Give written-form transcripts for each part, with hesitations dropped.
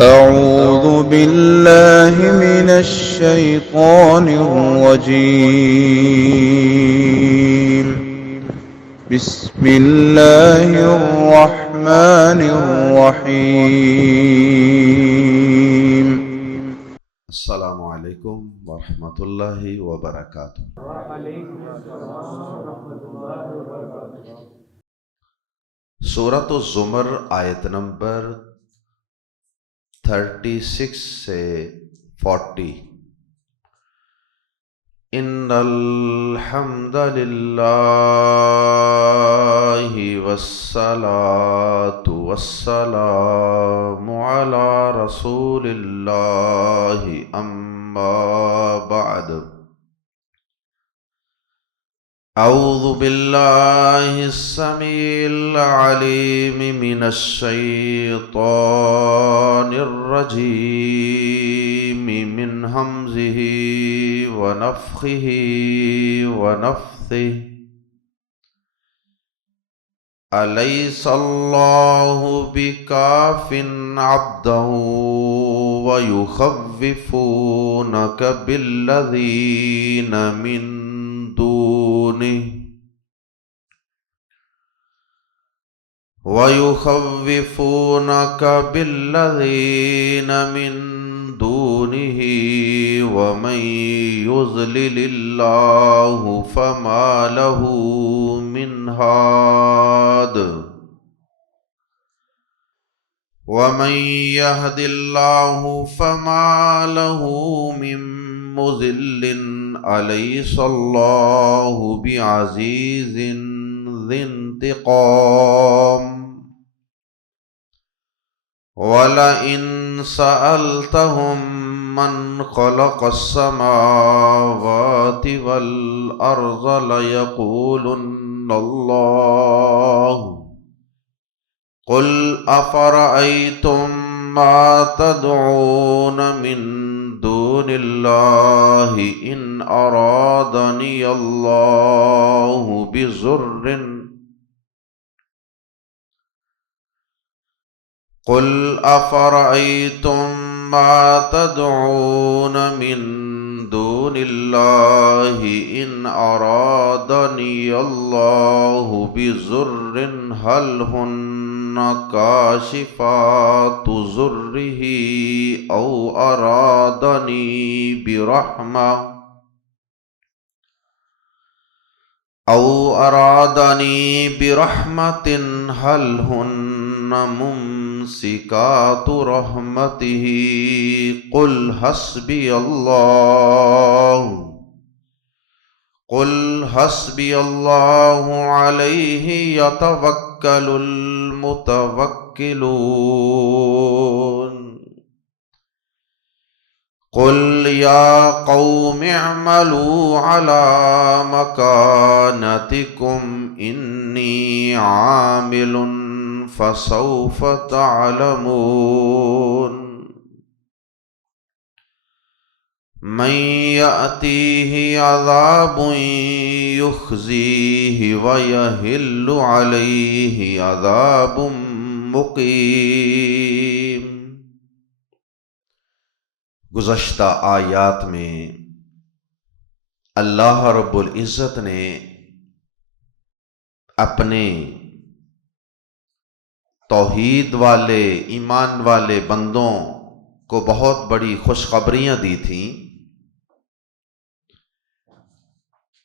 أعوذ بالله من الشيطان الرجيم. بسم الله الرحمن الرحيم. السلام علیکم ورحمۃ اللہ وبرکاتہ۔ سورۃ الزمر آیت نمبر 36 سے 40۔ ان الحمد للہ والصلاة والسلام علی رسول اللہ اما بعد۔ اعوذ باللہ السمیع العلیم من الشیطان الرجیم من ہمزہ ونفخہ ونفثہ۔ الیس اللہ بکاف عبدہ ویخوفونک بالذین من دونہ وَيُخَوِّفُونَكَ بِالَّذِينَ مِن دُونِهِ وَمَن يُضْلِلِ اللَّهُ فَمَا لَهُ مِنْ هَادٍ وَمَن يَهْدِ اللَّهُ فَمَا لَهُ مِن مُضِلٍّ أَلَيْسَ اللَّهُ بِعَزِيزٍ ذِي انتقام۔ وَلَئِن سَأَلْتَهُم مَّنْ خَلَقَ السَّمَاوَاتِ وَالْأَرْضَ لَيَقُولُنَّ اللَّهُ قُلْ أَفَرَأَيْتُم مَّا تَدْعُونَ مِن دُونِ اللَّهِ إِنْ أَرَادَنِيَ اللَّهُ بِضُرٍّ قُلْ أَفَرَأَيْتُم مَّا تَدْعُونَ مِن دُونِ اللَّهِ إِنْ أَرَادَنِيَ اللَّهُ بِضُرٍّ هَلْ هُنَّ كَاشِفَاتُ ضُرِّهِ أَوْ أَرَادَنِي بِرَحْمَةٍ هَلْ هُنَّ مُمْسِكَاتُ رَحْمَتِهِ قُلْ حَسْبِيَ اللَّهُ عَلَيْهِ يَتَوَكَّلُ الْمُتَوَكِّلُونَ۔ قُلْ يَا قَوْمِ اعْمَلُوا عَلَى مَكَانَتِكُمْ إِنِّي عَامِلٌ فَسَوْفَ تَعْلَمُونَ مَن يَأْتِيهِ عَذَابٌ يُخْزِيهِ وَيَحِلُّ عَلَيْهِ عَذَابٌ مُقِيمٌ۔ گزشتہ آیات میں اللہ رب العزت نے اپنے توحید والے ایمان والے بندوں کو بہت بڑی خوشخبریاں دی تھیں۔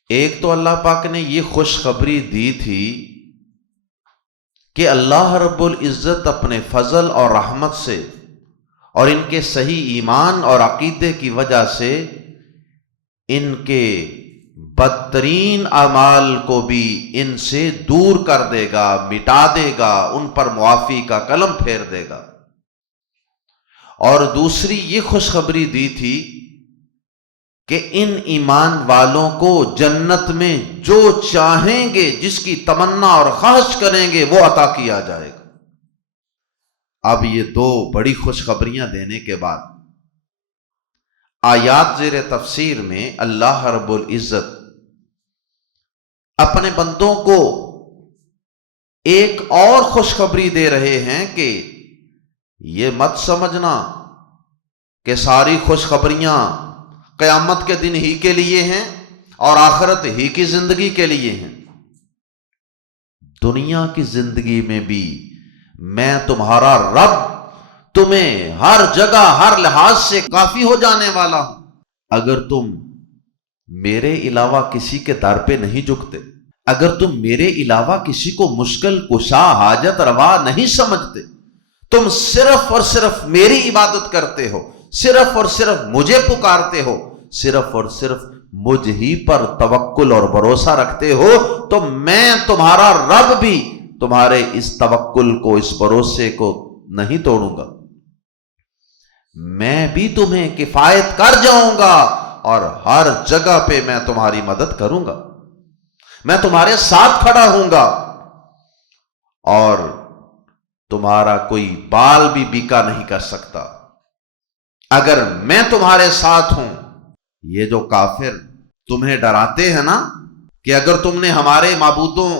ایک تو اللہ پاک نے یہ خوشخبری دی تھی کہ اللہ رب العزت اپنے فضل اور رحمت سے اور ان کے صحیح ایمان اور عقیدے کی وجہ سے ان کے بدترین اعمال کو بھی ان سے دور کر دے گا، مٹا دے گا، ان پر معافی کا قلم پھیر دے گا۔ اور دوسری یہ خوشخبری دی تھی کہ ان ایمان والوں کو جنت میں جو چاہیں گے، جس کی تمنا اور خواہش کریں گے، وہ عطا کیا جائے گا۔ اب یہ دو بڑی خوشخبریاں دینے کے بعد آیات زیر تفسیر میں اللہ رب العزت اپنے بندوں کو ایک اور خوشخبری دے رہے ہیں کہ یہ مت سمجھنا کہ ساری خوشخبریاں قیامت کے دن ہی کے لیے ہیں اور آخرت ہی کی زندگی کے لیے ہیں۔ دنیا کی زندگی میں بھی میں تمہارا رب تمہیں ہر جگہ ہر لحاظ سے کافی ہو جانے والا ہوں۔ اگر تم میرے علاوہ کسی کے در پہ نہیں جھکتے، اگر تم میرے علاوہ کسی کو مشکل کشا حاجت روا نہیں سمجھتے، تم صرف اور صرف میری عبادت کرتے ہو، صرف اور صرف مجھے پکارتے ہو، صرف اور صرف مجھ ہی پر توکل اور بھروسہ رکھتے ہو، تو میں تمہارا رب بھی تمہارے اس توکل کو، اس بھروسے کو نہیں توڑوں گا۔ میں بھی تمہیں کفایت کر جاؤں گا اور ہر جگہ پہ میں تمہاری مدد کروں گا، میں تمہارے ساتھ کھڑا ہوں گا، اور تمہارا کوئی بال بھی بیکا نہیں کر سکتا اگر میں تمہارے ساتھ ہوں۔ یہ جو کافر تمہیں ڈراتے ہیں نا کہ اگر تم نے ہمارے معبودوں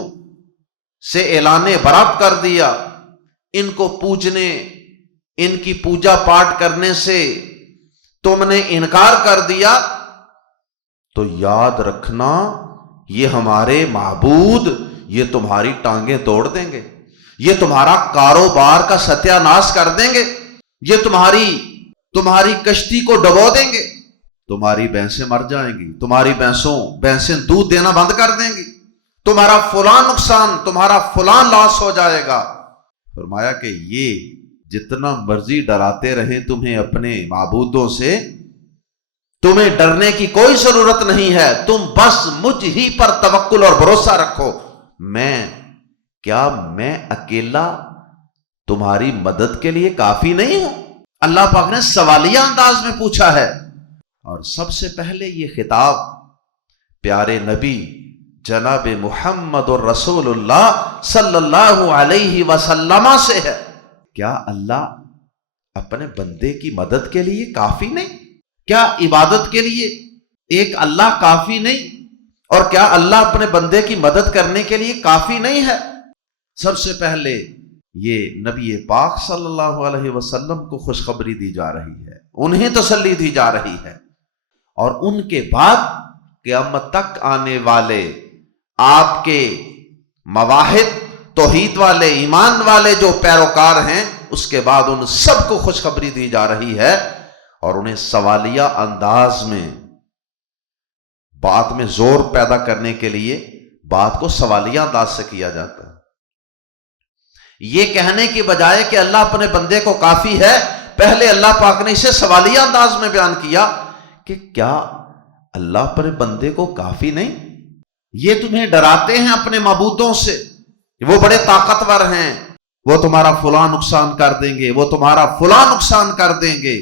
سے اعلان برات کر دیا، ان کو پوجنے، ان کی پوجا پاٹ کرنے سے تم نے انکار کر دیا، تو یاد رکھنا یہ ہمارے معبود یہ تمہاری ٹانگیں توڑ دیں گے، یہ تمہارا کاروبار کا ستیہ ناش کر دیں گے، یہ تمہاری کشتی کو ڈبو دیں گے، تمہاری بھینسیں مر جائیں گی، تمہاری بھینسیں دودھ دینا بند کر دیں گی، تمہارا فلاں نقصان، تمہارا فلاں لاس ہو جائے گا۔ فرمایا کہ یہ جتنا مرضی ڈراتے رہیں تمہیں اپنے معبودوں سے، تمہیں ڈرنے کی کوئی ضرورت نہیں ہے، تم بس مجھ ہی پر توکل اور بھروسہ رکھو۔ میں اکیلا تمہاری مدد کے لیے کافی نہیں ہوں؟ اللہ پاک نے سوالیہ انداز میں پوچھا ہے، اور سب سے پہلے یہ خطاب پیارے نبی جناب محمد الرسول اللہ صلی اللہ علیہ وسلم سے ہے۔ کیا اللہ اپنے بندے کی مدد کے لیے کافی نہیں؟ کیا عبادت کے لیے ایک اللہ کافی نہیں؟ اور کیا اللہ اپنے بندے کی مدد کرنے کے لیے کافی نہیں ہے؟ سب سے پہلے یہ نبی پاک صلی اللہ علیہ وسلم کو خوشخبری دی جا رہی ہے، انہیں تسلی دی جا رہی ہے، اور ان کے بعد قیامت تک آنے والے آپ کے مواحد، توحید والے، ایمان والے جو پیروکار ہیں، اس کے بعد ان سب کو خوشخبری دی جا رہی ہے، اور انہیں سوالیہ انداز میں بات میں زور پیدا کرنے کے لیے بات کو سوالیہ انداز سے کیا جاتا ہے۔ یہ کہنے کی بجائے کہ اللہ اپنے بندے کو کافی ہے، پہلے اللہ پاک نے اسے سوالیہ انداز میں بیان کیا کہ کیا اللہ اپنے بندے کو کافی نہیں؟ یہ تمہیں ڈراتے ہیں اپنے معبودوں سے، وہ بڑے طاقتور ہیں، وہ تمہارا فلاں نقصان کر دیں گے، وہ تمہارا فلاں نقصان کر دیں گے۔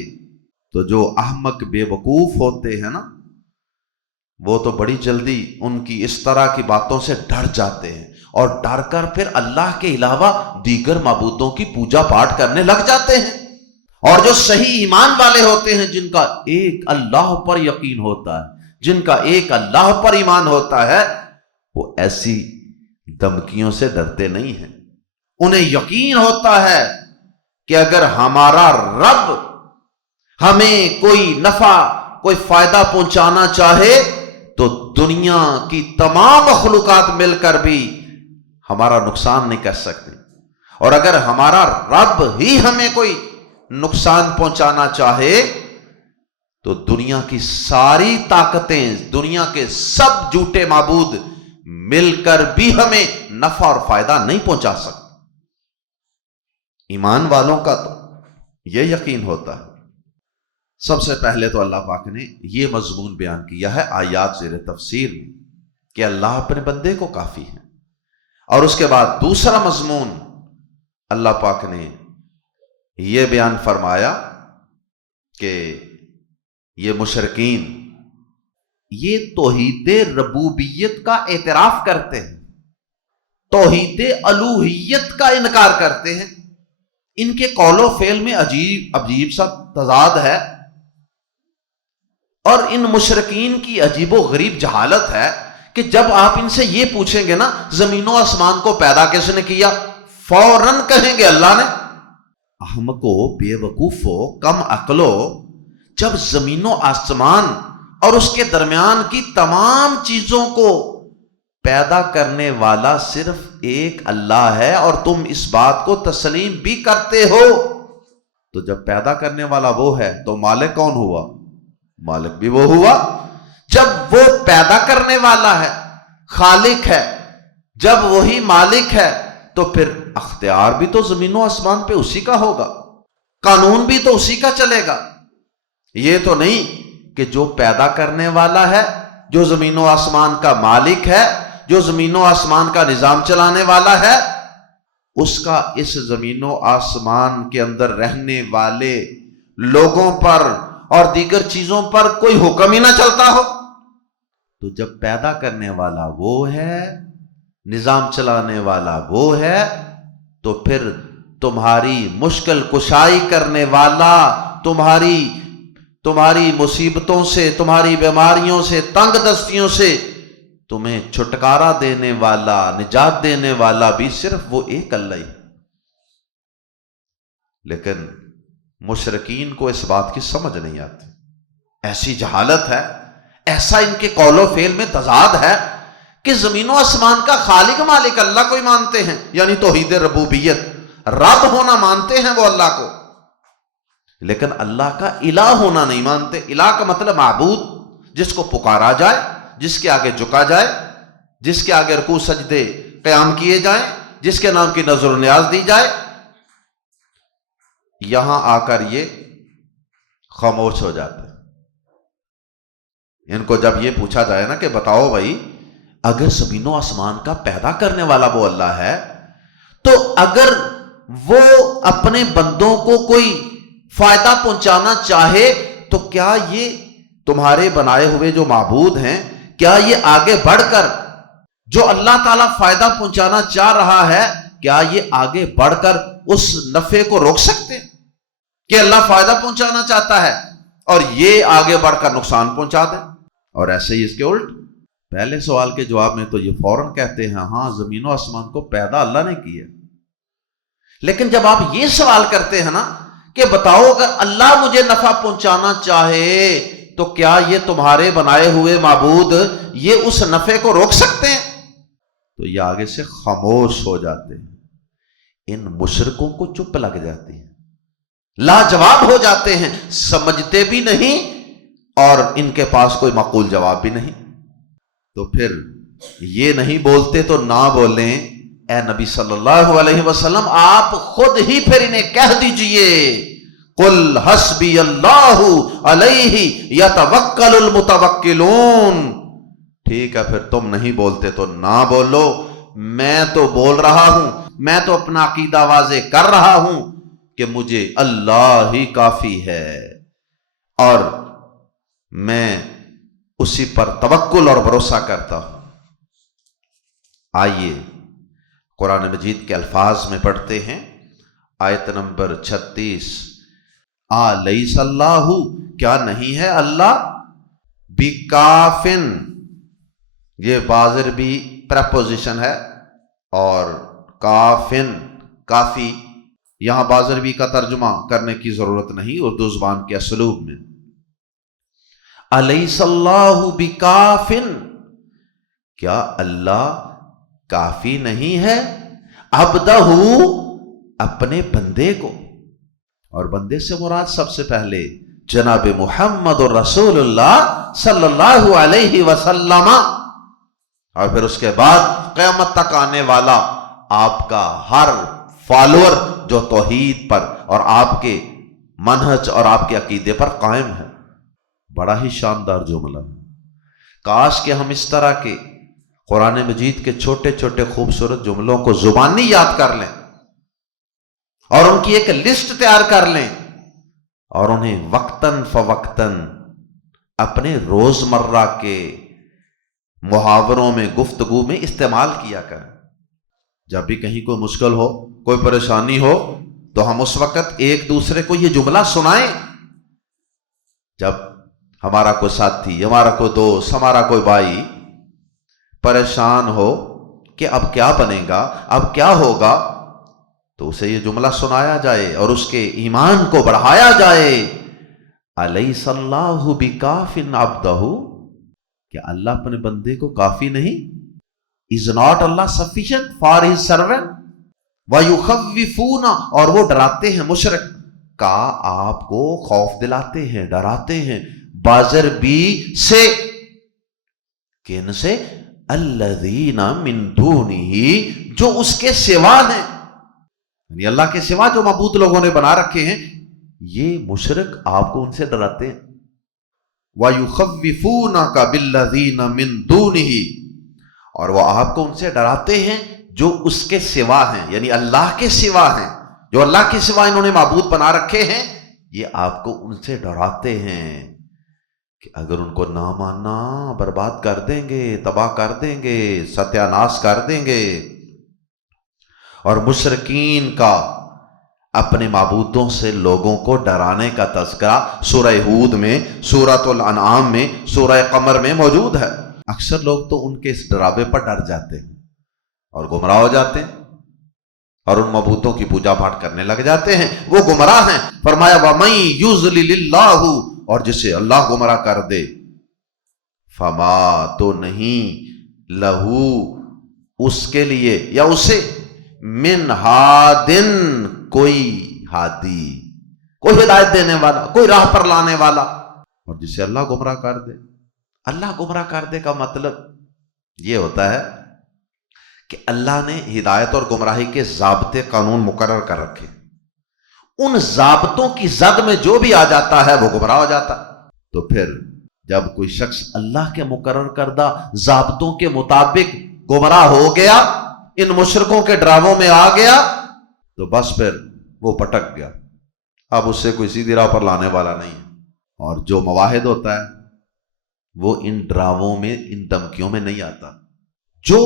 تو جو احمق بے وقوف ہوتے ہیں نا، وہ تو بڑی جلدی ان کی اس طرح کی باتوں سے ڈر جاتے ہیں، اور ڈر کر پھر اللہ کے علاوہ دیگر معبودوں کی پوجا پاٹ کرنے لگ جاتے ہیں۔ اور جو صحیح ایمان والے ہوتے ہیں، جن کا ایک اللہ پر یقین ہوتا ہے، جن کا ایک اللہ پر ایمان ہوتا ہے، وہ ایسی دھمکیوں سے ڈرتے نہیں ہیں۔ انہیں یقین ہوتا ہے کہ اگر ہمارا رب ہمیں کوئی نفع، کوئی فائدہ پہنچانا چاہے تو دنیا کی تمام مخلوقات مل کر بھی ہمارا نقصان نہیں کر سکتے، اور اگر ہمارا رب ہی ہمیں کوئی نقصان پہنچانا چاہے تو دنیا کی ساری طاقتیں، دنیا کے سب جھوٹے معبود مل کر بھی ہمیں نفع اور فائدہ نہیں پہنچا سکتے۔ ایمان والوں کا تو یہ یقین ہوتا ہے۔ سب سے پہلے تو اللہ پاک نے یہ مضمون بیان کیا ہے آیات زیر تفسیر میں کہ اللہ اپنے بندے کو کافی ہے، اور اس کے بعد دوسرا مضمون اللہ پاک نے یہ بیان فرمایا کہ یہ مشرکین یہ توحید ربوبیت کا اعتراف کرتے ہیں، توحید الوہیت کا انکار کرتے ہیں۔ ان کے قول و فعل میں عجیب سا تضاد ہے، اور ان مشرکین کی عجیب و غریب جہالت ہے کہ جب آپ ان سے یہ پوچھیں گے نا زمین و آسمان کو پیدا کس نے کیا، فوراً کہیں گے اللہ نے۔ احمقو، بے وقوفو، کم عقلو، جب زمین و آسمان اور اس کے درمیان کی تمام چیزوں کو پیدا کرنے والا صرف ایک اللہ ہے اور تم اس بات کو تسلیم بھی کرتے ہو، تو جب پیدا کرنے والا وہ ہے تو مالک کون ہوا؟ مالک بھی وہ ہوا۔ جب وہ پیدا کرنے والا ہے، خالق ہے، جب وہی مالک ہے تو پھر اختیار بھی تو زمین و آسمان پہ اسی کا ہوگا، قانون بھی تو اسی کا چلے گا۔ یہ تو نہیں کہ جو پیدا کرنے والا ہے، جو زمین و آسمان کا مالک ہے، جو زمین و آسمان کا نظام چلانے والا ہے، اس کا اس زمین و آسمان کے اندر رہنے والے لوگوں پر اور دیگر چیزوں پر کوئی حکم ہی نہ چلتا ہو۔ تو جب پیدا کرنے والا وہ ہے، نظام چلانے والا وہ ہے، تو پھر تمہاری مشکل کشائی کرنے والا، تمہاری مصیبتوں سے، تمہاری بیماریوں سے، تنگ دستیوں سے تمہیں چھٹکارا دینے والا، نجات دینے والا بھی صرف وہ ایک اللہ ہی۔ لیکن مشرکین کو اس بات کی سمجھ نہیں آتی، ایسی جہالت ہے، ایسا ان کے قول و فعل میں تضاد ہے کہ زمین و آسمان کا خالق مالک اللہ کو ہی مانتے ہیں، یعنی توحید ربوبیت، رب ہونا مانتے ہیں وہ اللہ کو، لیکن اللہ کا الہ ہونا نہیں مانتے۔ الہ کا مطلب معبود، جس کو پکارا جائے، جس کے آگے جھکا جائے، جس کے آگے رکوع سجدے قیام کیے جائیں، جس کے نام کی نظر و نیاز دی جائے۔ یہاں آ کر یہ خاموش ہو جاتے ہیں۔ ان کو جب یہ پوچھا جائے نا کہ بتاؤ بھائی، اگر زمین و آسمان کا پیدا کرنے والا وہ اللہ ہے، تو اگر وہ اپنے بندوں کو کوئی فائدہ پہنچانا چاہے تو کیا یہ تمہارے بنائے ہوئے جو معبود ہیں، کیا یہ آگے بڑھ کر جو اللہ تعالیٰ فائدہ پہنچانا چاہ رہا ہے، کیا یہ آگے بڑھ کر اس نفع کو روک سکتے ہیں کہ اللہ فائدہ پہنچانا چاہتا ہے اور یہ آگے بڑھ کر نقصان پہنچا دیں؟ اور ایسے ہی اس کے الٹ، پہلے سوال کے جواب میں تو یہ فوراً کہتے ہیں ہاں زمین و آسمان کو پیدا اللہ نے کیا، لیکن جب آپ یہ سوال کرتے ہیں نا کہ بتاؤ اگر اللہ مجھے نفع پہنچانا چاہے تو کیا یہ تمہارے بنائے ہوئے معبود یہ اس نفع کو روک سکتے ہیں، تو یہ آگے سے خاموش ہو جاتے ہیں۔ ان مشرکوں کو چپ لگ جاتی ہے، لاجواب ہو جاتے ہیں، سمجھتے بھی نہیں اور ان کے پاس کوئی معقول جواب بھی نہیں۔ تو پھر یہ نہیں بولتے تو نہ بولیں، اے نبی صلی اللہ علیہ وسلم آپ خود ہی پھر انہیں کہہ دیجئے، قل حسبی اللہ علیہ یتوکل المتوکلون۔ ٹھیک ہے، پھر تم نہیں بولتے تو نہ بولو، میں تو بول رہا ہوں، میں تو اپنا عقیدہ واضح کر رہا ہوں کہ مجھے اللہ ہی کافی ہے اور میں اسی پر توکل اور بھروسہ کرتا ہوں۔ آئیے قرآن مجید کے الفاظ میں پڑھتے ہیں، آیت نمبر 36، الیس اللہ، کیا نہیں ہے اللہ، بکافن، یہ بازر بھی پریپوزیشن ہے، اور کافن کافی، یہاں بازر بھی کا ترجمہ کرنے کی ضرورت نہیں اردو زبان کے اسلوب میں۔ الیس اللہ بکافن، کیا اللہ کافی نہیں ہے عبدہ، اپنے بندے کو، اور بندے سے مراد سب سے پہلے جناب محمد رسول اللہ صلی اللہ علیہ وسلم، اور پھر اس کے بعد قیامت تک آنے والا آپ کا ہر فالوور جو توحید پر اور آپ کے منہج اور آپ کے عقیدے پر قائم ہے۔ بڑا ہی شاندار جملہ، کاش کہ ہم اس طرح کے قرآن مجید کے چھوٹے چھوٹے خوبصورت جملوں کو زبانی یاد کر لیں اور ان کی ایک لسٹ تیار کر لیں اور انہیں وقتاً فوقتاً اپنے روزمرہ کے محاوروں میں، گفتگو میں استعمال کیا کریں۔ جب بھی کہیں کوئی مشکل ہو، کوئی پریشانی ہو، تو ہم اس وقت ایک دوسرے کو یہ جملہ سنائیں۔ جب ہمارا کوئی ساتھی، ہمارا کوئی دوست، ہمارا کوئی بھائی پریشان ہو کہ اب کیا بنے گا، اب کیا ہوگا، تو اسے یہ جملہ سنایا جائے اور اس کے ایمان کو بڑھایا جائے، الیس اللہ بکاف عبدہ، کہ اللہ اپنے بندے کو کافی نہیں؟ Is not Allah sufficient for his servant? وَيُخَوِّفُونَ، اور وہ ڈراتے ہیں، مشرک کا آپ کو خوف دلاتے ہیں، ڈراتے ہیں، بازر بی سے، کن سے؟ الذین من دونہ، جو اس کے سوا ہیں، یعنی اللہ کے سوا جو معبود لوگوں نے بنا رکھے ہیں، یہ مشرک آپ کو ان سے ڈراتے ہیں۔ وَيُخَوِّفُونَكَ بِالَّذِينَ مِن دُونِهِ، اور وہ آپ کو ان سے ڈراتے ہیں جو اس کے سوا ہیں، یعنی اللہ کے سوا ہیں، جو اللہ کے سوا انہوں نے معبود بنا رکھے ہیں، یہ آپ کو ان سے ڈراتے ہیں کہ اگر ان کو نہ ماننا برباد کر دیں گے، تباہ کر دیں گے، ستیہ ناش کر دیں گے۔ اور مشرکین کا اپنے معبودوں سے لوگوں کو ڈرانے کا تذکرہ سورہ ہود میں، سورۃ الانعام میں، سورہ قمر میں موجود ہے۔ اکثر لوگ تو ان کے اس ڈراوے پر ڈر جاتے ہیں اور گمراہ ہو جاتے ہیں اور ان معبودوں کی پوجا پاٹ کرنے لگ جاتے ہیں، وہ گمراہ ہیں۔ فرمایا وَمَن يُضْلِلِ اللَّهُ، اور جسے اللہ گمراہ کر دے، فما، تو نہیں، لہو، اس کے لیے یا اسے، من ہادن، کوئی ہادی، کوئی ہدایت دینے والا، کوئی راہ پر لانے والا۔ اور جسے اللہ گمراہ کر دے، اللہ گمراہ کر دے کا مطلب یہ ہوتا ہے کہ اللہ نے ہدایت اور گمراہی کے ضابطے قانون مقرر کر رکھے، ان ضابطوں کی زد میں جو بھی آ جاتا ہے وہ گمراہ ہو جاتا ہے۔ تو پھر جب کوئی شخص اللہ کے مقرر کردہ ضابطوں کے مطابق گمراہ ہو گیا، ان مشرکوں کے ڈراووں میں آ گیا، تو بس پھر وہ پٹک گیا، اب اس سے کوئی سیدھی راہ پر لانے والا نہیں ہے۔ اور جو موحد ہوتا ہے وہ ان ڈراووں میں، ان دھمکیوں میں نہیں آتا۔ جو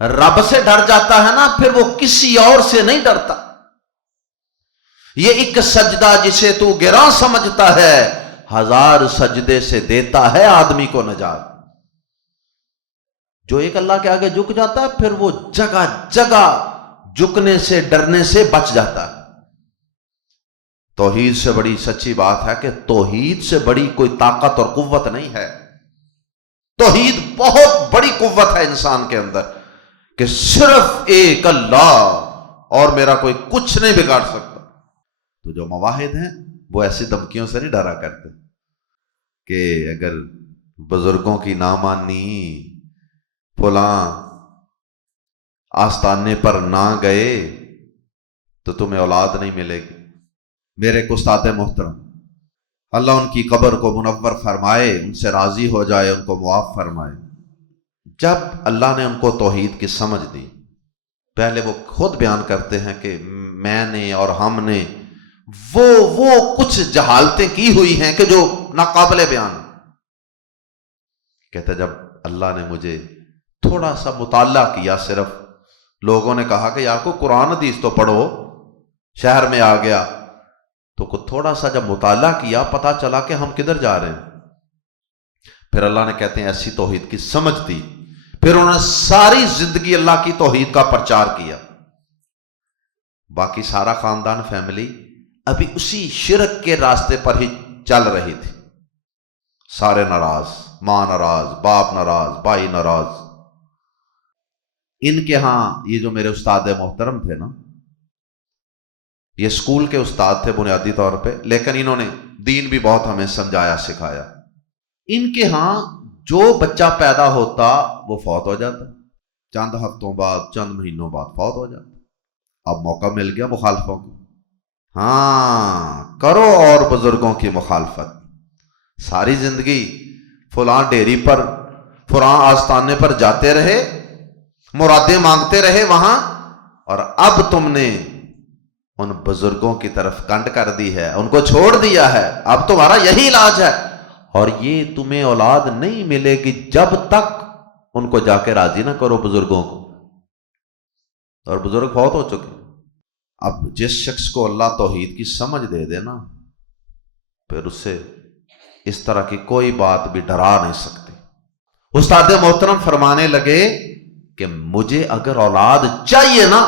رب سے ڈر جاتا ہے نا، پھر وہ کسی اور سے نہیں ڈرتا۔ یہ ایک سجدہ جسے تو گراں سمجھتا ہے، 1000 سجدے سے دیتا ہے آدمی کو نجات۔ جو ایک اللہ کے آگے جھک جاتا ہے، پھر وہ جگہ جگہ جھکنے سے، ڈرنے سے بچ جاتا ہے۔ توحید سے بڑی سچی بات ہے کہ توحید سے بڑی کوئی طاقت اور قوت نہیں ہے۔ توحید بہت بڑی قوت ہے انسان کے اندر، کہ صرف ایک اللہ اور میرا کوئی کچھ نہیں بگاڑ سکتا۔ تو جو مواحد ہیں وہ ایسی دھمکیوں سے نہیں ڈرا کرتے کہ اگر بزرگوں کی نہ مانی، فلاں آستانے پر نہ گئے تو تمہیں اولاد نہیں ملے گی۔ میرے استاد محترم، اللہ ان کی قبر کو منور فرمائے، ان سے راضی ہو جائے، ان کو معاف فرمائے۔ جب اللہ نے ان کو توحید کی سمجھ دی، پہلے وہ خود بیان کرتے ہیں کہ میں نے اور ہم نے وہ کچھ جہالتیں کی ہوئی ہیں کہ جو ناقابل بیان۔ کہتے جب اللہ نے مجھے تھوڑا سا مطالعہ کیا، صرف لوگوں نے کہا کہ یار کو قرآن حدیث تو پڑھو، شہر میں آ گیا تو تھوڑا سا جب مطالعہ کیا، پتا چلا کہ ہم کدھر جا رہے ہیں۔ پھر اللہ نے کہتے ہیں ایسی توحید کی سمجھ دی، پھر انہوں نے ساری زندگی اللہ کی توحید کا پرچار کیا۔ باقی سارا خاندان، فیملی ابھی اسی شرک کے راستے پر ہی چل رہی تھی، سارے ناراض، ماں ناراض، باپ ناراض، بھائی ناراض۔ ان کے ہاں یہ جو میرے استاد محترم تھے نا، یہ اسکول کے استاد تھے بنیادی طور پہ، لیکن انہوں نے دین بھی بہت ہمیں سمجھایا، سکھایا۔ ان کے ہاں جو بچہ پیدا ہوتا وہ فوت ہو جاتا، چند ہفتوں بعد، چند مہینوں بعد فوت ہو جاتا۔ اب موقع مل گیا مخالفوں کو، ہاں کرو اور بزرگوں کی مخالفت، ساری زندگی فلاں ڈیری پر، فلاں آستانے پر جاتے رہے، مرادیں مانگتے رہے وہاں، اور اب تم نے ان بزرگوں کی طرف کنڈ کر دی ہے، ان کو چھوڑ دیا ہے، اب تمہارا یہی علاج ہے، اور یہ تمہیں اولاد نہیں ملے گی جب تک ان کو جا کے راضی نہ کرو بزرگوں کو۔ اور بزرگ فوت ہو چکے۔ اب جس شخص کو اللہ توحید کی سمجھ دے دے نا، پھر اس سے اس طرح کی کوئی بات بھی ڈرا نہیں سکتی۔ استاد محترم فرمانے لگے کہ مجھے اگر اولاد چاہیے نا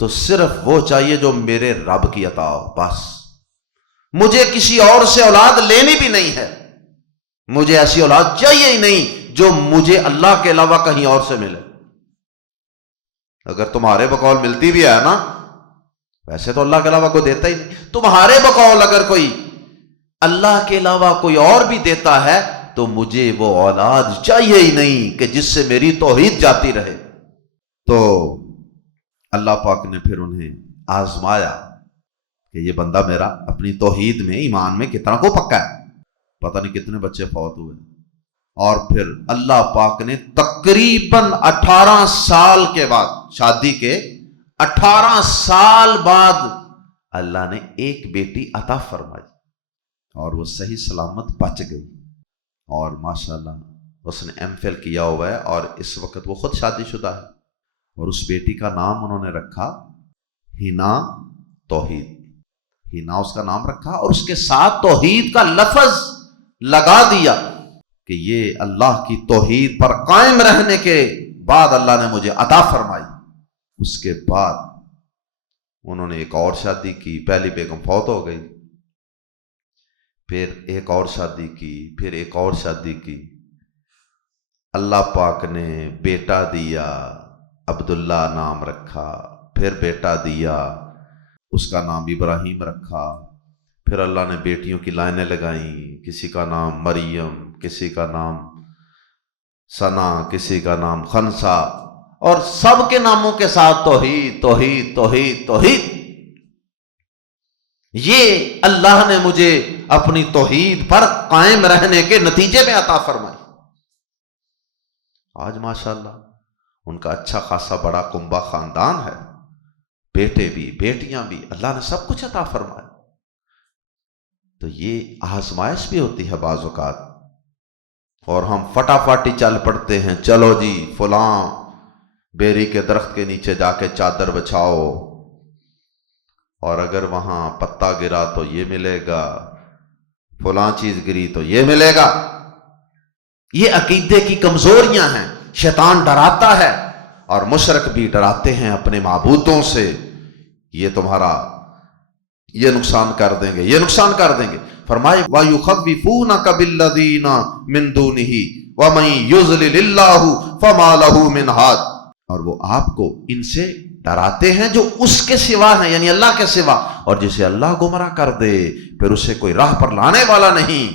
تو صرف وہ چاہیے جو میرے رب کی عطا ہو، بس مجھے کسی اور سے اولاد لینی بھی نہیں ہے، مجھے ایسی اولاد چاہیے ہی نہیں جو مجھے اللہ کے علاوہ کہیں اور سے ملے۔ اگر تمہارے بقول ملتی بھی ہے نا، ویسے تو اللہ کے علاوہ کوئی دیتا ہی نہیں، تمہارے بقول اگر کوئی اللہ کے علاوہ کوئی اور بھی دیتا ہے تو مجھے وہ اولاد چاہیے ہی نہیں کہ جس سے میری توحید جاتی رہے۔ تو اللہ پاک نے پھر انہیں آزمایا کہ یہ بندہ میرا اپنی توحید میں، ایمان میں کتنا کو پکا ہے۔ پتہ نہیں کتنے بچے فوت ہوئے، اور پھر اللہ پاک نے تقریباً 18 سال کے بعد، شادی کے 18 سال بعد اللہ نے ایک بیٹی عطا فرمائی، اور وہ صحیح سلامت بچ گئی، اور ماشاءاللہ اس نے ایم فل کیا ہوا ہے، اور اس وقت وہ خود شادی شدہ ہے، اور اس بیٹی کا نام انہوں نے رکھا ہنا توحید۔ ہنا اس کا نام رکھا، اور اس کے ساتھ توحید کا لفظ لگا دیا کہ یہ اللہ کی توحید پر قائم رہنے کے بعد اللہ نے مجھے عطا فرمائی۔ اس کے بعد انہوں نے ایک اور شادی کی، پہلی بیگم فوت ہو گئی، پھر ایک اور شادی کی، پھر ایک اور شادی کی۔ اللہ پاک نے بیٹا دیا، عبداللہ نام رکھا، پھر بیٹا دیا، اس کا نام ابراہیم رکھا، پھر اللہ نے بیٹیوں کی لائنیں لگائیں، کسی کا نام مریم، کسی کا نام ثنا، کسی کا نام خنسا، اور سب کے ناموں کے ساتھ توحید توحید توحید توحید۔ یہ اللہ نے مجھے اپنی توحید پر قائم رہنے کے نتیجے میں عطا فرمائی۔ آج ماشاءاللہ ان کا اچھا خاصا بڑا کنبہ خاندان ہے، بیٹے بھی بیٹیاں بھی، اللہ نے سب کچھ عطا فرمایا۔ تو یہ آزمائش بھی ہوتی ہے بعض اوقات، اور ہم فٹافٹ چل پڑتے ہیں، چلو جی فلاں بیری کے درخت کے نیچے جا کے چادر بچھاؤ، اور اگر وہاں پتا گرا تو یہ ملے گا، فلاں چیز گری تو یہ ملے گا۔ یہ عقیدے کی کمزوریاں ہیں، شیطان ڈراتا ہے، اور مشرک بھی ڈراتے ہیں اپنے معبودوں سے، یہ تمہارا یہ نقصان کر دیں گے، یہ نقصان کر دیں گے۔ فرمائے وَيُخَوِّفُونَكَ بِالَّذِينَ مِن دُونِهِ وَمَن يُضْلِلِ اللَّهُ فَمَا لَهُ مِنْ هَادٍ، اور وہ آپ کو ان سے ڈراتے ہیں جو اس کے سوا ہیں، یعنی اللہ کے سوا، اور جسے اللہ گمراہ کر دے پھر اسے کوئی راہ پر لانے والا نہیں۔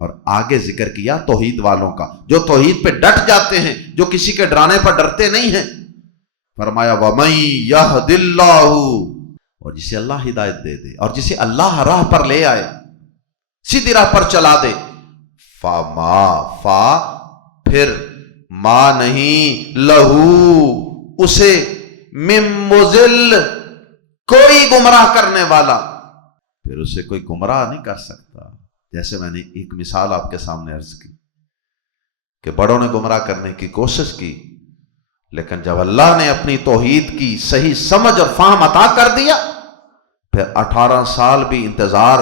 اور آگے ذکر کیا توحید والوں کا، جو توحید پہ ڈٹ جاتے ہیں، جو کسی کے ڈرانے پر ڈرتے نہیں ہیں۔ فرمایا وَمَن يَهْدِ اللَّهُ، اور جسے اللہ ہدایت دے دے، اور جسے اللہ راہ پر لے آئے، سیدھی راہ پر چلا دے، فَمَا، فا پھر ما نہیں، لہو اسے، من مضل کوئی گمراہ کرنے والا، پھر اسے کوئی گمراہ نہیں کر سکتا۔ جیسے میں نے ایک مثال آپ کے سامنے عرض کی کہ بڑوں نے گمراہ کرنے کی کوشش کی، لیکن جب اللہ نے اپنی توحید کی صحیح سمجھ اور فہم عطا کر دیا، پھر 18 سال بھی انتظار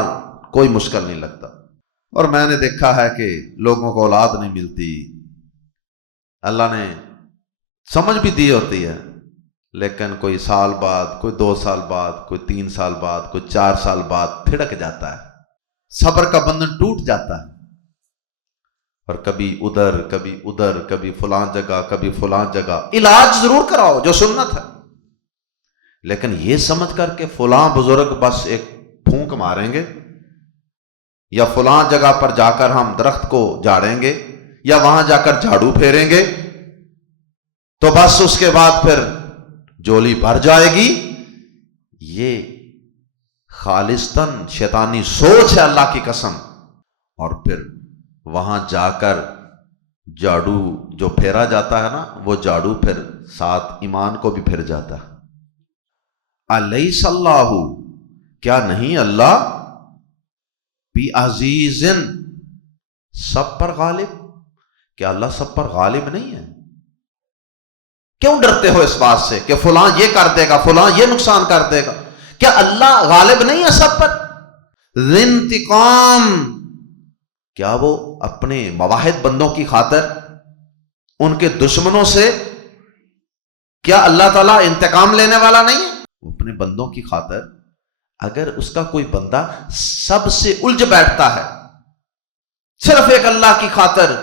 کوئی مشکل نہیں لگتا۔ اور میں نے دیکھا ہے کہ لوگوں کو اولاد نہیں ملتی، اللہ نے سمجھ بھی دی ہوتی ہے، لیکن کوئی سال بعد، کوئی 2 سال بعد، کوئی 3 سال بعد، کوئی 4 سال بعد پھڑک جاتا ہے، صبر کا بندھن ٹوٹ جاتا ہے، اور کبھی ادھر کبھی ادھر، کبھی فلاں جگہ کبھی فلاں جگہ۔ علاج ضرور کراؤ جو سنت ہے، لیکن یہ سمجھ کر کہ فلاں بزرگ بس ایک پھونک ماریں گے، یا فلاں جگہ پر جا کر ہم درخت کو جھاڑیں گے، یا وہاں جا کر جھاڑو پھیریں گے تو بس اس کے بعد پھر جولی بھر جائے گی، یہ خالصتاً شیطانی سوچ ہے اللہ کی قسم۔ اور پھر وہاں جا کر جھاڑو جو پھیرا جاتا ہے نا، وہ جھاڑو پھر ساتھ ایمان کو بھی پھر جاتا ہے۔ الیس اللہ، کیا نہیں اللہ، بی عزیزن، سب پر غالب، کیا اللہ سب پر غالب نہیں ہے؟ کیوں ڈرتے ہو اس بات سے کہ فلاں یہ کر دے گا، فلاں یہ نقصان کر دے گا؟ کیا اللہ غالب نہیں ہے سب پر؟ ذی انتقام، کیا وہ اپنے مواحد بندوں کی خاطر ان کے دشمنوں سے، کیا اللہ تعالیٰ انتقام لینے والا نہیں ہے؟ وہ اپنے بندوں کی خاطر اگر اس کا کوئی بندہ سب سے الجھ بیٹھتا ہے، صرف ایک اللہ کی خاطر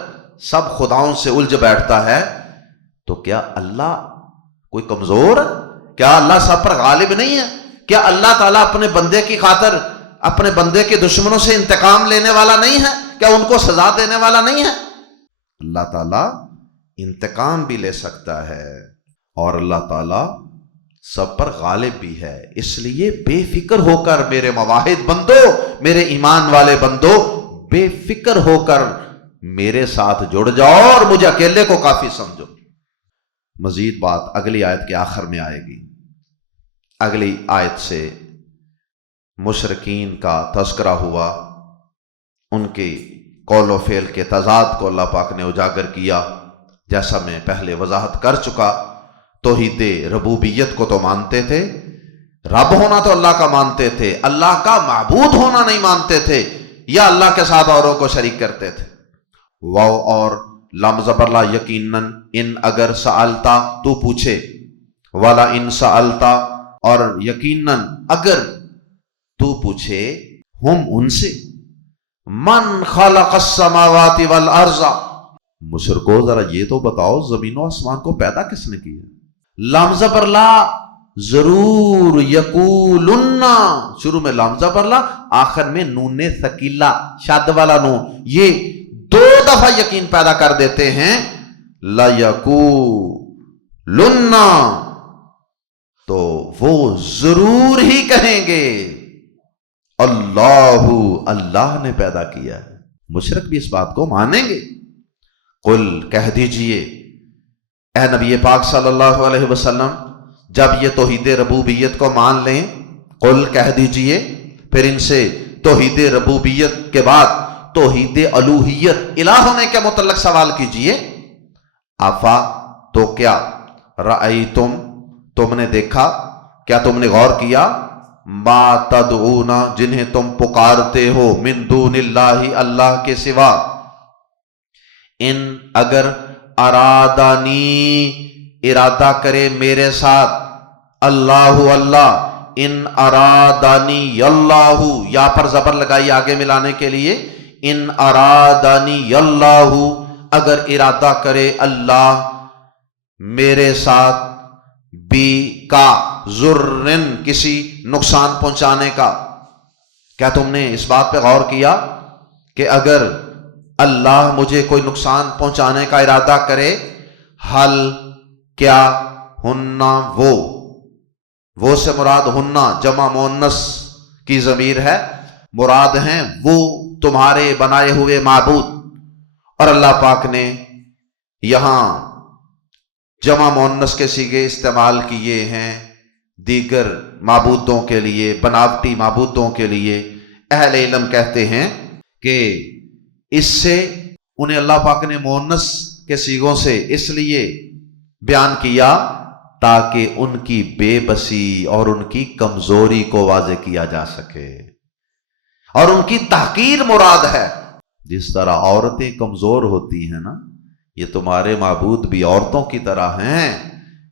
سب خداؤں سے الجھ بیٹھتا ہے، تو کیا اللہ کوئی کمزور ہے؟ کیا اللہ سب پر غالب نہیں ہے؟ کیا اللہ تعالیٰ اپنے بندے کی خاطر اپنے بندے کے دشمنوں سے انتقام لینے والا نہیں ہے؟ کیا ان کو سزا دینے والا نہیں ہے؟ اللہ تعالیٰ انتقام بھی لے سکتا ہے اور اللہ تعالیٰ سب پر غالب بھی ہے۔ اس لیے بے فکر ہو کر میرے مواحد بندو، میرے ایمان والے بندو، بے فکر ہو کر میرے ساتھ جڑ جاؤ اور مجھے اکیلے کو کافی سمجھو۔ مزید بات اگلی آیت کے آخر میں آئے گی۔ اگلی آیت سے مشرکین کا تذکرہ ہوا، ان کے قول و فعل کے تضاد کو اللہ پاک نے اجاگر کیا۔ جیسا میں پہلے وضاحت کر چکا، توحید ربوبیت کو تو مانتے تھے، رب ہونا تو اللہ کا مانتے تھے، اللہ کا معبود ہونا نہیں مانتے تھے، یا اللہ کے ساتھ اوروں کو شریک کرتے تھے۔ واو اور لام زبر لا، یقیناً، ان اگر سألتا تو پوچھے، والا ان سألتا اور یقیناً اگر تو پوچھے، ہم ان سے، من خلق السماوات والارض، مشرکو ذرا یہ تو بتاؤ زمین و آسمان کو پیدا کس نے کیا؟ لام زبر لا، ضرور، یقولن، شروع میں لام زبر لا، آخر میں نون ثقیلہ شد والا نون، یہ دو دفعہ یقین پیدا کر دیتے ہیں۔ لا یقولن، تو وہ ضرور ہی کہیں گے اللہ، اللہ نے پیدا کیا ہے۔ مشرک بھی اس بات کو مانیں گے۔ قل، کہہ دیجئے اے نبی پاک صلی اللہ علیہ وسلم، جب یہ توحید ربوبیت کو مان لیں، قل کہہ دیجئے، پھر ان سے توحید ربوبیت کے بعد توحید الوہیت، الہ ہونے کے متعلق سوال کیجئے۔ آفا، تو کیا، رأیتم، تم نے دیکھا، کیا تم نے غور کیا، ما تدعون، جنہیں تم پکارتے ہو، من دون اللہ، اللہ کے سوا، ان اگر ارادانی، ارادہ کرے میرے ساتھ، اللہ، اللہ، ان ارادانی اللہ، یا پر زبر لگائی آگے ملانے کے لیے، ان ارادانی اللہ، اگر ارادہ کرے اللہ میرے ساتھ، بی کا ضرن، کسی نقصان پہنچانے کا، کیا تم نے اس بات پہ غور کیا کہ اگر اللہ مجھے کوئی نقصان پہنچانے کا ارادہ کرے، حل، کیا، ہننا، وہ سے مراد ہننا جمع مؤنث کی ضمیر ہے، مراد ہیں وہ تمہارے بنائے ہوئے معبود، اور اللہ پاک نے یہاں جمع مؤنث کے صیغے استعمال کیے ہیں دیگر معبودوں کے لیے، بناوٹی معبودوں کے لیے۔ اہل علم کہتے ہیں کہ اس سے انہیں اللہ پاک نے مؤنث کے صیغوں سے اس لیے بیان کیا تاکہ ان کی بے بسی اور ان کی کمزوری کو واضح کیا جا سکے، اور ان کی تحقیر مراد ہے۔ جس طرح عورتیں کمزور ہوتی ہیں نا، یہ تمہارے معبود بھی عورتوں کی طرح ہیں،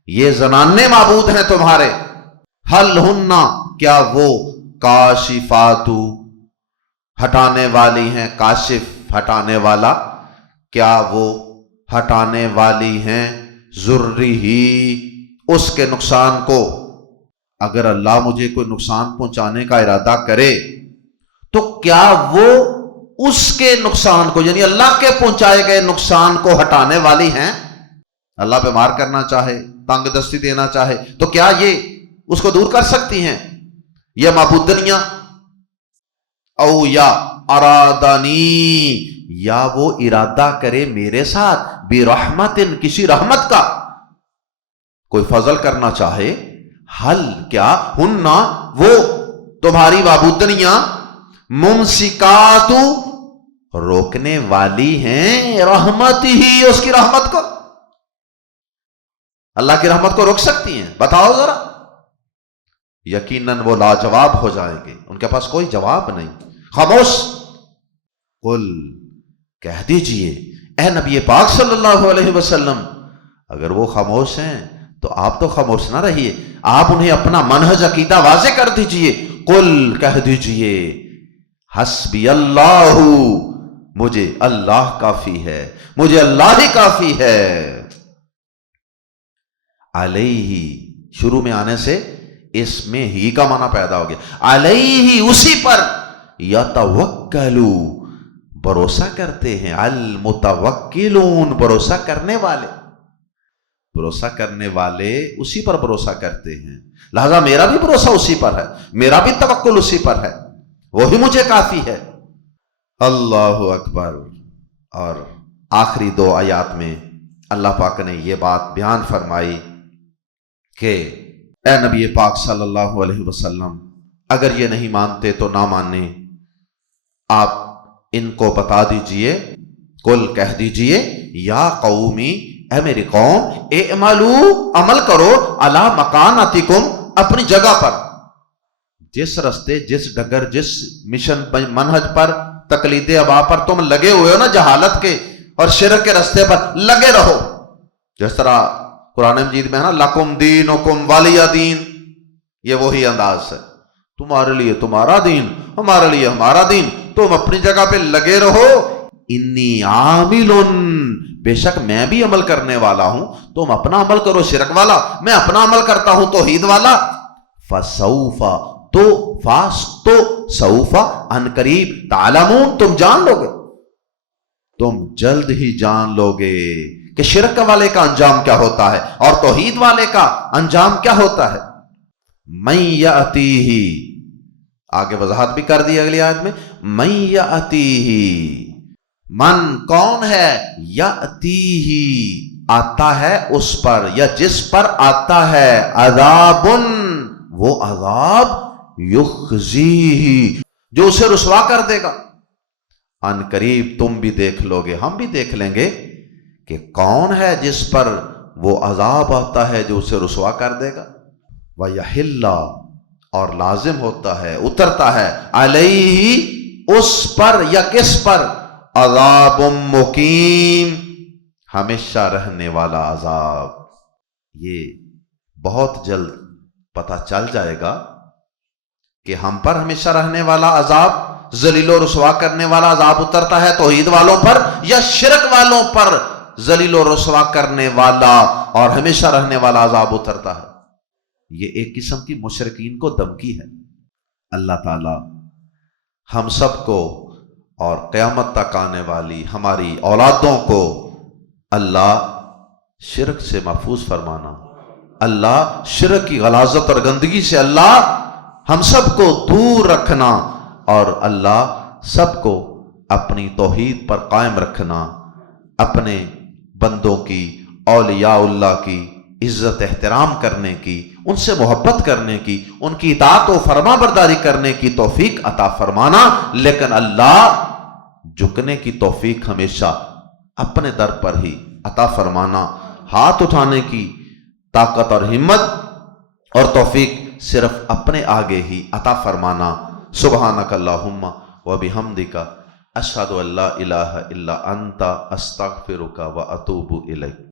یہ زنانے معبود ہیں تمہارے۔ حل ہننا، کیا وہ، کاشفاتو، ہٹانے والی ہیں، کاشف، ہٹانے والا، کیا وہ ہٹانے والی ہیں، ضرری ہی، اس کے نقصان کو۔ اگر اللہ مجھے کوئی نقصان پہنچانے کا ارادہ کرے تو کیا وہ اس کے نقصان کو، یعنی اللہ کے پہنچائے گئے نقصان کو ہٹانے والی ہیں؟ اللہ بیمار کرنا چاہے، تنگ دستی دینا چاہے تو کیا یہ اس کو دور کر سکتی ہیں؟ یہ معبودنیاں، او یا ارادانی، یا وہ ارادہ کرے میرے ساتھ، برحمت، کسی رحمت کا، کوئی فضل کرنا چاہے، حل، کیا، ہننا، وہ تمہاری معبودنیاں، ممسکات، روکنے والی ہیں، رحمت ہی، اس کی رحمت کو، اللہ کی رحمت کو روک سکتی ہیں؟ بتاؤ ذرا۔ یقیناً وہ لاجواب ہو جائیں گے، ان کے پاس کوئی جواب نہیں، خاموش۔ قل، کہہ دیجئے اے نبی پاک صلی اللہ علیہ وسلم، اگر وہ خاموش ہیں تو آپ تو خاموش نہ رہیے، آپ انہیں اپنا منہج عقیدہ واضح کر دیجئے. قل کہہ دیجئے حسبی اللہ، مجھے اللہ کافی ہے، مجھے اللہ ہی کافی ہے. علیہ شروع میں آنے سے اس میں ہی کا معنی پیدا ہو گیا. علیہ اسی پر، یتوکلوا بھروسہ کرتے ہیں، المتوکلون بھروسہ کرنے والے، بھروسہ کرنے والے اسی پر بھروسہ کرتے ہیں. لہذا میرا بھی بھروسہ اسی پر ہے، میرا بھی توکل اسی پر ہے، وہی مجھے کافی ہے. اللہ اکبر. اور آخری 2 آیات میں اللہ پاک نے یہ بات بیان فرمائی کہ اے نبی پاک صلی اللہ علیہ وسلم، اگر یہ نہیں مانتے تو نہ مانیں، آپ ان کو بتا دیجئے، قل کہہ دیجئے یا قومی، اے میری قوم، اعملوا عمل کرو، علی مکانتکم اپنی جگہ پر، جس رستے، جس ڈگر، جس مشن منہج پر، تقلید ابا پر تم لگے ہوئے ہو نا، جہالت کے اور شرک کے رستے پر لگے رہو. جس طرح قرآن مجید میں ہے نا، لکم دینکم ولی دین، یہ وہی انداز ہے، تمہارے لیے تمہارا دین، ہمارے لیے ہمارا دین، تم اپنی جگہ پہ لگے رہو. انی عامل، بے شک میں بھی عمل کرنے والا ہوں، تم اپنا عمل کرو شرک والا، میں اپنا عمل کرتا ہوں توحید والا. فسوف، تو فاس تو سوف، ان قریب، تعلمون تم جان لو گے، تم جلد ہی جان لو گے کہ شرک والے کا انجام کیا ہوتا ہے اور توحید والے کا انجام کیا ہوتا ہے. من یاتیہ، آگے وضاحت بھی کر دی اگلی آیت میں، من یاتیہ، من کون ہے، یاتیہ آتا ہے اس پر یا جس پر آتا ہے، عذاب وہ عذاب، یخزیہ جو اسے رسوا کر دے گا. ان قریب تم بھی دیکھ لو گے، ہم بھی دیکھ لیں گے کہ کون ہے جس پر وہ عذاب آتا ہے جو اسے رسوا کر دے گا. وَيَحِلَّ، اور لازم ہوتا ہے، اترتا ہے، علیہ اس پر یا کس پر، عذاب مقیم ہمیشہ رہنے والا عذاب. یہ بہت جلد پتہ چل جائے گا کہ ہم پر ہمیشہ رہنے والا عذاب، ذلیل و رسوا کرنے والا عذاب اترتا ہے توحید والوں پر یا شرک والوں پر ذلیل و رسوا کرنے والا اور ہمیشہ رہنے والا عذاب اترتا ہے. یہ ایک قسم کی مشرکین کو دھمکی ہے. اللہ تعالی ہم سب کو اور قیامت تک آنے والی ہماری اولادوں کو اللہ شرک سے محفوظ فرمانا، اللہ شرک کی غلاظت اور گندگی سے اللہ ہم سب کو دور رکھنا، اور اللہ سب کو اپنی توحید پر قائم رکھنا، اپنے بندوں کی، اولیاء اللہ کی عزت احترام کرنے کی، ان سے محبت کرنے کی، ان کی اطاعت و فرما برداری کرنے کی توفیق عطا فرمانا. لیکن اللہ جھکنے کی توفیق ہمیشہ اپنے در پر ہی عطا فرمانا، ہاتھ اٹھانے کی طاقت اور ہمت اور توفیق صرف اپنے آگے ہی عطا فرمانا. سبحانک اللہم و بحمدک، اشہد ان لا الہ الا انت، استغفرک و اتوب الیک.